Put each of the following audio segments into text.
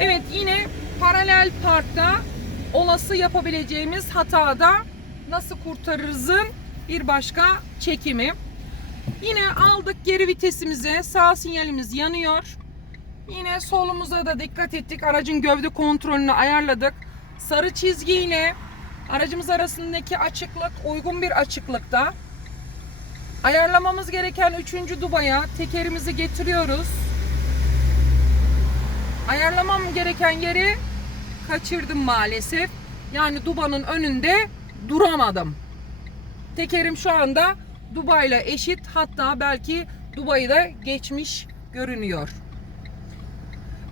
Evet yine paralel parkta olası yapabileceğimiz hatada nasıl kurtarırızın bir başka çekimi. Yine aldık geri vitesimizi. Sağ sinyalimiz yanıyor. Yine solumuza da dikkat ettik. Aracın gövde kontrolünü ayarladık. Sarı çizgi ile aracımız arasındaki açıklık uygun bir açıklıkta. Ayarlamamız gereken üçüncü dubaya tekerimizi getiriyoruz. Ayarlamam gereken yeri kaçırdım maalesef. Yani dubanın önünde duramadım. Tekerim şu anda Dubai'yle eşit hatta belki Dubai'yi da geçmiş görünüyor.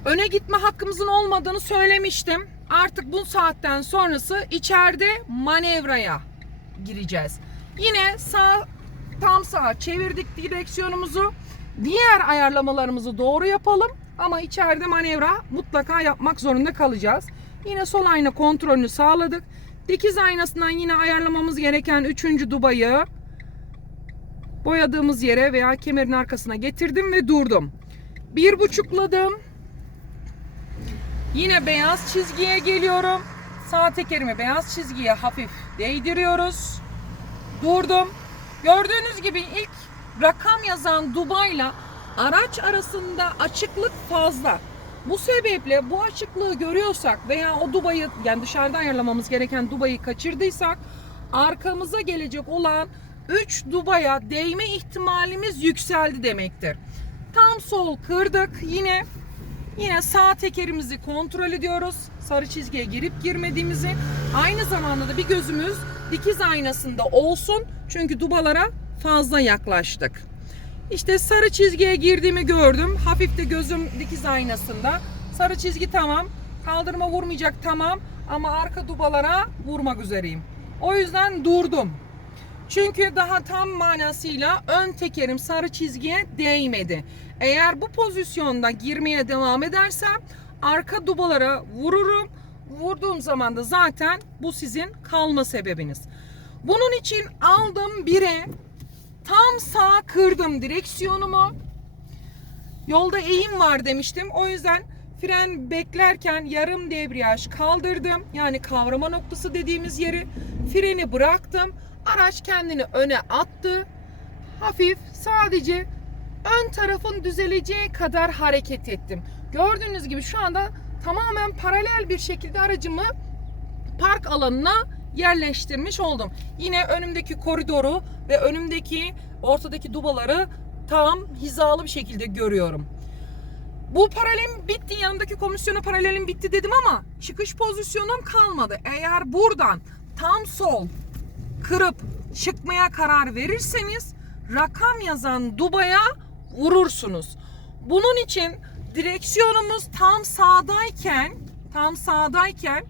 Öne gitme hakkımızın olmadığını söylemiştim. Artık bu saatten sonrası içeride manevraya gireceğiz. Yine sağ tam sağa çevirdik direksiyonumuzu. Diğer ayarlamalarımızı doğru yapalım ama içeride manevra mutlaka yapmak zorunda kalacağız. Yine sol ayna kontrolünü sağladık. Dikiz aynasından yine ayarlamamız gereken 3. dubayı boyadığımız yere veya kemerin arkasına getirdim ve durdum. Bir buçukladım. Yine beyaz çizgiye geliyorum. Sağ tekerimi beyaz çizgiye hafif değdiriyoruz. Durdum. Gördüğünüz gibi ilk rakam yazan Dubai'la araç arasında açıklık fazla. Bu sebeple bu açıklığı görüyorsak veya o Dubai'yi yani dışarıda ayarlamamız gereken Dubai'yi kaçırdıysak arkamıza gelecek olan 3 Dubai'ye değme ihtimalimiz yükseldi demektir. Tam sol kırdık yine Yine sağ tekerimizi kontrol ediyoruz. Sarı çizgiye girip girmediğimizi. Aynı zamanda da bir gözümüz dikiz aynasında olsun. Çünkü dubalara fazla yaklaştık. İşte sarı çizgiye girdiğimi gördüm. Hafif de gözüm dikiz aynasında. Sarı çizgi tamam. Kaldırıma vurmayacak tamam. Ama arka dubalara vurmak üzereyim. O yüzden durdum. Çünkü daha tam manasıyla ön tekerim sarı çizgiye değmedi. Eğer bu pozisyonda girmeye devam edersem arka dubalara vururum. Vurduğum zaman da zaten bu sizin kalma sebebiniz. Bunun için aldım bire tam sağ kırdım direksiyonumu. Yolda eğim var demiştim. O yüzden fren beklerken yarım debriyaj kaldırdım. Yani kavrama noktası dediğimiz yeri freni bıraktım. Araç kendini öne attı. Hafif sadece ön tarafın düzeleceği kadar hareket ettim. Gördüğünüz gibi şu anda tamamen paralel bir şekilde aracımı park alanına yerleştirmiş oldum. Yine önümdeki koridoru ve önümdeki ortadaki dubaları tam hizalı bir şekilde görüyorum. Bu paralel bitti. Yanındaki komisyona paralelim bitti dedim ama çıkış pozisyonum kalmadı. Eğer buradan tam sol kırıp çıkmaya karar verirseniz rakam yazan dubaya vurursunuz. Bunun için direksiyonumuz tam sağdayken tam sağdayken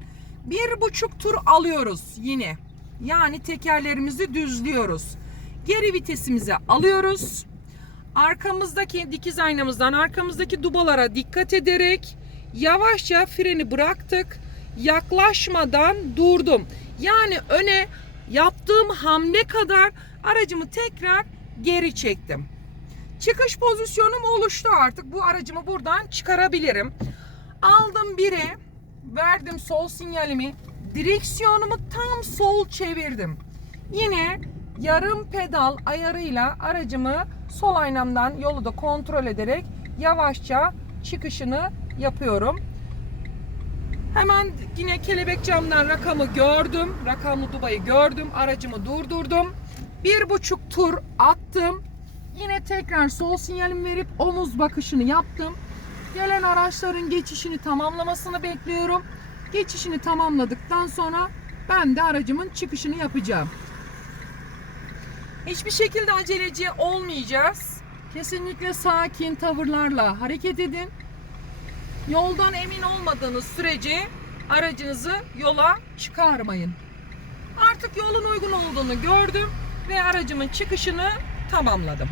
bir buçuk tur alıyoruz yine. Yani tekerlerimizi düzlüyoruz. Geri vitesimizi alıyoruz. Arkamızdaki dikiz aynamızdan arkamızdaki dubalara dikkat ederek yavaşça freni bıraktık. Yaklaşmadan durdum. Yani öne yaptığım hamle kadar aracımı tekrar geri çektim. Çıkış pozisyonum oluştu artık. Bu aracımı buradan çıkarabilirim. Aldım bire, verdim sol sinyalimi. Direksiyonumu tam sol çevirdim. Yine yarım pedal ayarıyla aracımı sol aynamdan yolu da kontrol ederek yavaşça çıkışını yapıyorum. Hemen yine kelebek camdan rakamı gördüm. Rakamlı dubayı gördüm. Aracımı durdurdum. Bir buçuk tur attım. Yine tekrar sol sinyalim verip omuz bakışını yaptım. Gelen araçların geçişini tamamlamasını bekliyorum. Geçişini tamamladıktan sonra ben de aracımın çıkışını yapacağım. Hiçbir şekilde aceleci olmayacağız. Kesinlikle sakin tavırlarla hareket edin. Yoldan emin olmadığınız sürece aracınızı yola çıkarmayın. Artık yolun uygun olduğunu gördüm ve aracımın çıkışını tamamladım.